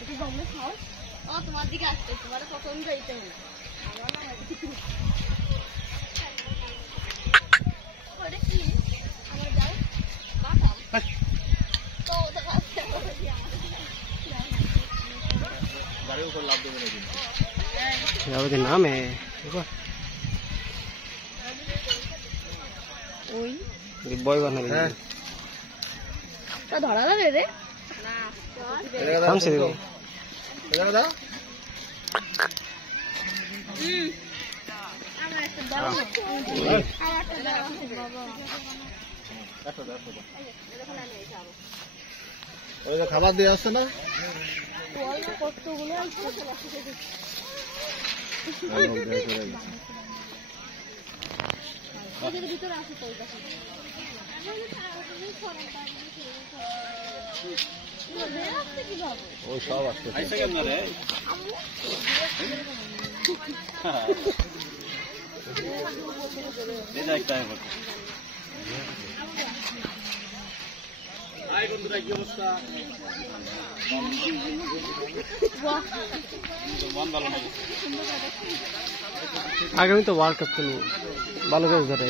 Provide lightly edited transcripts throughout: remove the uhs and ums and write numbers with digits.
একটু গমে খাও। ও তোমার দিকে আসছে, তোমার পছন্দ হইতে হবে না। ওটা কি? আমার যাও কাটাও। তো ওটা কাটতে হবে কি গাড়ি উপর লাভ দেবে নাকি? যাবে নামে ওই বয় বানাবে। হ্যাঁ তা ধরা যাবে রে না থামছে দেখো এখানে দাও। আমার একটা দাও আমার একটা দাও বাবা এখন আমি যাবো ওই যে খাবার দিয়ে আসছে না? ওই কতগুলো আছে ওদের ভিতরে আছে তো ওই কাছে ও সব আসছে। আগামী তো ওয়ার্ল্ড কাপ খেলবো ভালো করে ধরে।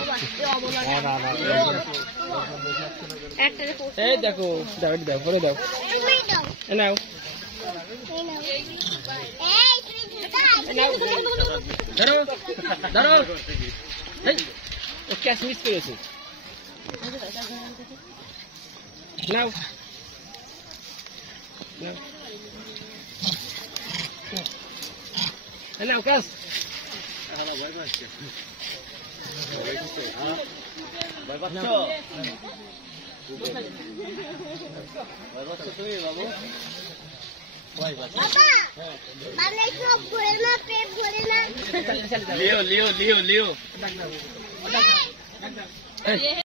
এই দেখো দাও দাও পরে দাও নাও ধরো ধরো ও ক্যাচ মিস করেছে নাও নাও ক্যাচ লিও লিও লিও লিও